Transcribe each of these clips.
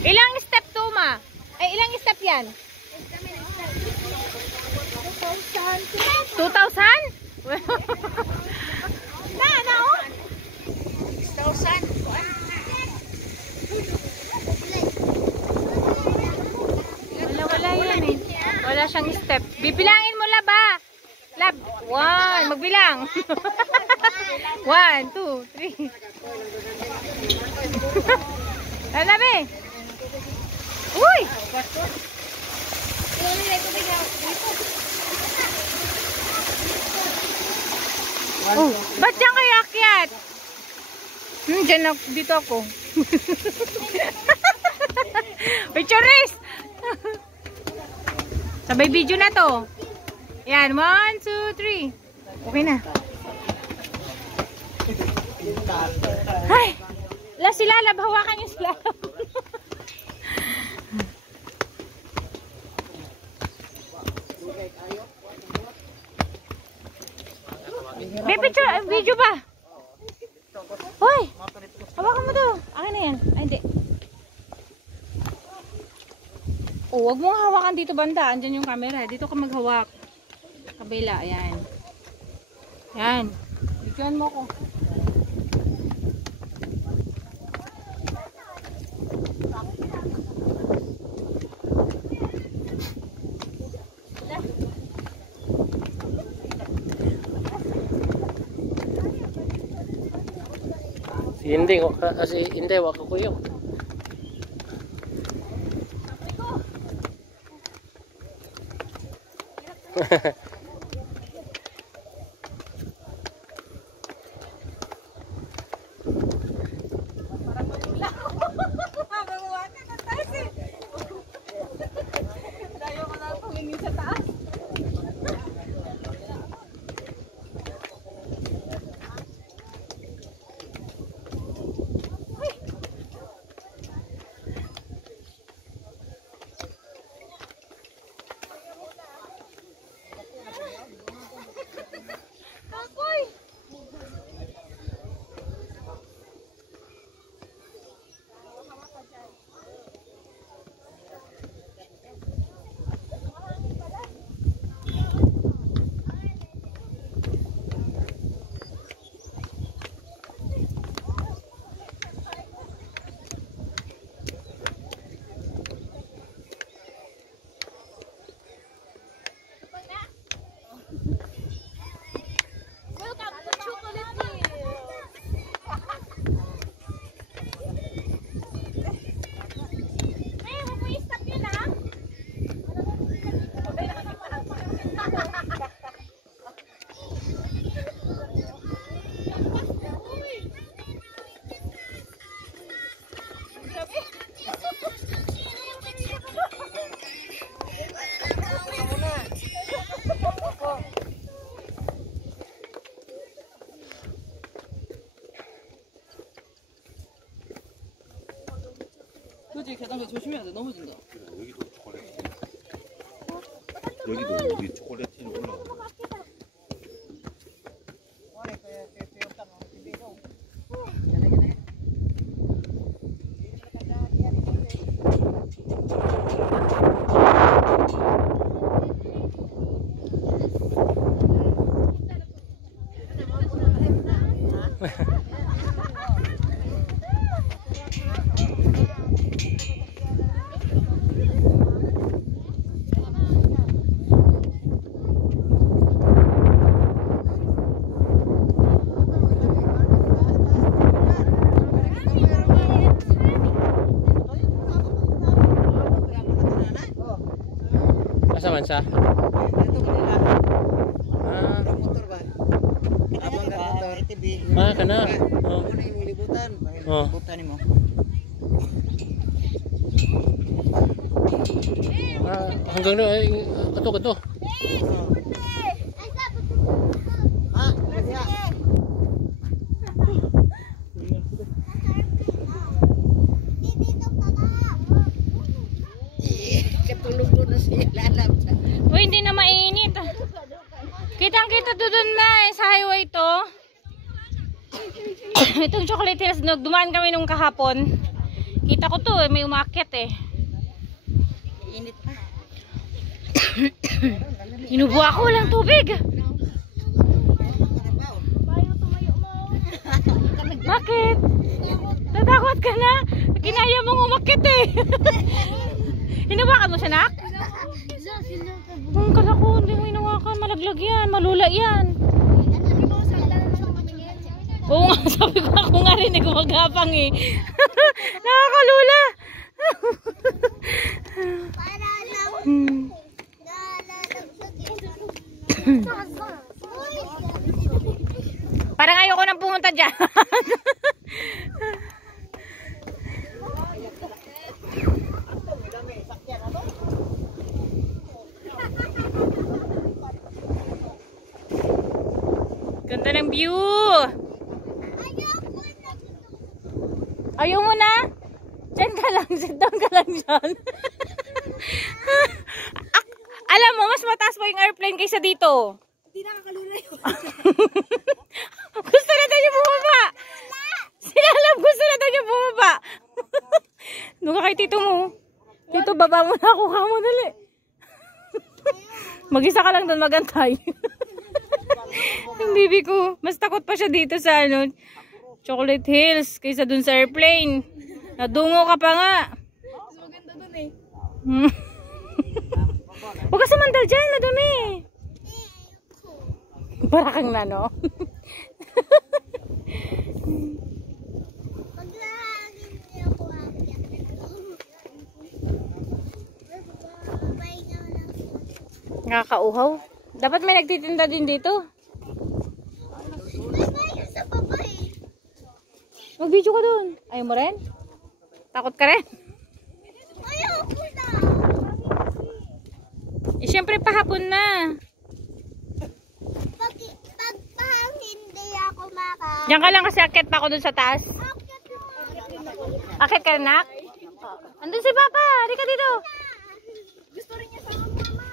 Ilang step to, ma? Ilang step yan? 2,000? Na, oh? 6,000. Wala yan eh. Wala siyang step. Bibilangin mo, Lab, ha? Lab, 1. Magbilang. 1, 2, 3. Lab, eh. Uy! Oh, ba't dyan kayo akyat? Dyan ako, dito ako. Pictures! Sabay video na to. Yan, 1, 2, 3. Okay na. Ay! Si Lalab, hawakan yung Lalab. May picture, video ba? Hoy! Hawakan mo to. Akin na yan. Ay, hindi. Oh, wag mong hawakan dito banda. Andyan yung camera. Dito ka maghawak. Kabila, ayan. Yan. Bigyan mo ko. Hindi kasi hindi wako ko yung. 그렇지, 계단가 조심해야 돼. 넘어진다. 여기도 초콜릿. 여기도 여기 초콜릿이 올라오고. Asa man siya? Ito kanila. Ah, Motor ba? Abang ka motor. kana. Oh. Ano yung libutan? Oh. Libutan mo. Hanggang doon ay ato. Katulog ko na siya lalab sa. Uy, hindi na mainit. Kitang-kita doon na sa highway to. Itong chocolate hills, dumaan kami nung kahapon. Nakikita ko to, may umakyat eh. Init pa. Inubo ako, walang tubig. Bakit? Natakot ka na? Kinaya mong umakyat eh. Hinawakan mo siya, nak? Kala ko, hindi mo hinawakan. Malaglag yan, malula yan. Oo nga, sabi ko ako nga rin, gumagapang eh. Nakakalula. Parang ayoko nang pumunta dyan. Ganda ng view. Ayaw mo na? Diyan ka lang. Sit down ka lang dyan. Alam mo, mas mataas po yung airplane kaysa dito. Hindi nakakalula yun. Gusto na tayo bumaba. Sinalab, gusto na tayo bumaba. Doon ka kay tito mo. Tito, baba mo na ako. Kamo dali. Mag-isa ka lang doon magantay. Yung bibi ko, mas takot pa siya dito sa ano, Chocolate Hills kaysa dun sa airplane. Nadungo ka pa nga. Maganda dun eh. Huwag ka sumandal dyan, madumi. Para kang nano. Nakakauhaw. Dapat may nagtitinda din dito. Mag-video ka dun. Ayaw mo rin? Takot ka rin? Eh, syempre pahapon na. Pag hindi ako maka... Diyan ka lang kasi akit pa ako dun sa taas. Akit ka rin, nak? Andun si Papa. Hindi ka dito. Gusto rin niya sa mama.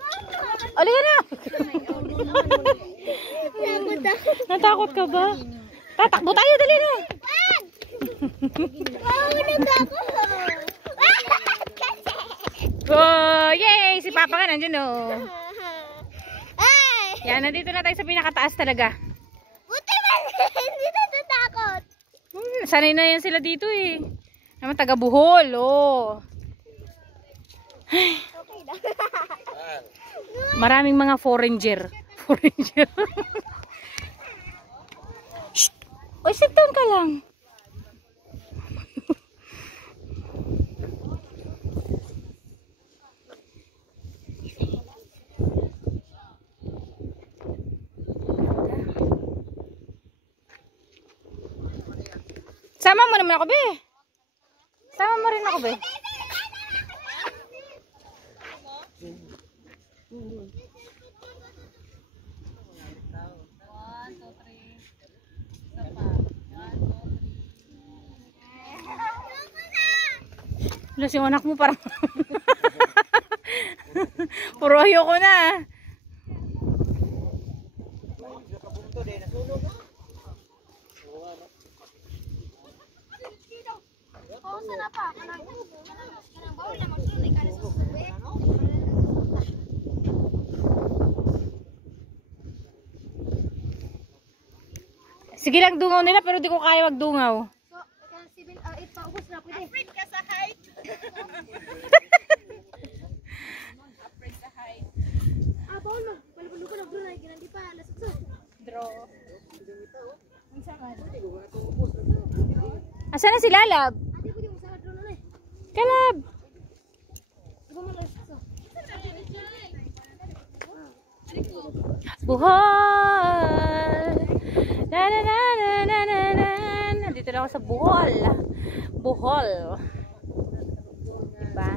Mama! Oli ka na. Takot ako. Natakot ka ba? Tatakbo tayo, dali na. Mahulog ako. Oh, yay! Si Papa ka nandiyan, oh. Ay! Yan, nandito na tayo sa pinakataas talaga. Buti ba? Hindi natatakot. Sanay na yan sila dito, eh. Naman taga Bohol, oh. Okay na. Maraming mga foreigner. Foreigner. Shh! Oy, sit down ka lang. Sama mo naman ako, be. Sama mo rin ako, be. Wala yung anak mo parang puro ayoko na. Oo, sana pa. Kanang bawal na magsulit ka sa suwi. Sige lang dungaw nila pero di ko kaya magdungaw. So, 7, 8 pa ubos na pwede. Afraid ka sa height. Afraid sa height. Bawal mag. Balubalo ko na bro na ginandi pa alas 8. Draw. Asa na si Lalab? Ate ko di mo sa drone na eh. Kalab. Iba man alas 8. Bohol. Na na na na na na na. Nandito na ako sa Bohol. Bohol. Diba?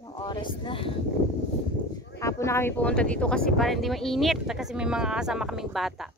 Ang oras na. Hapon na kami pumunta dito kasi para hindi mainit. Kasi may mga kasama kaming bata.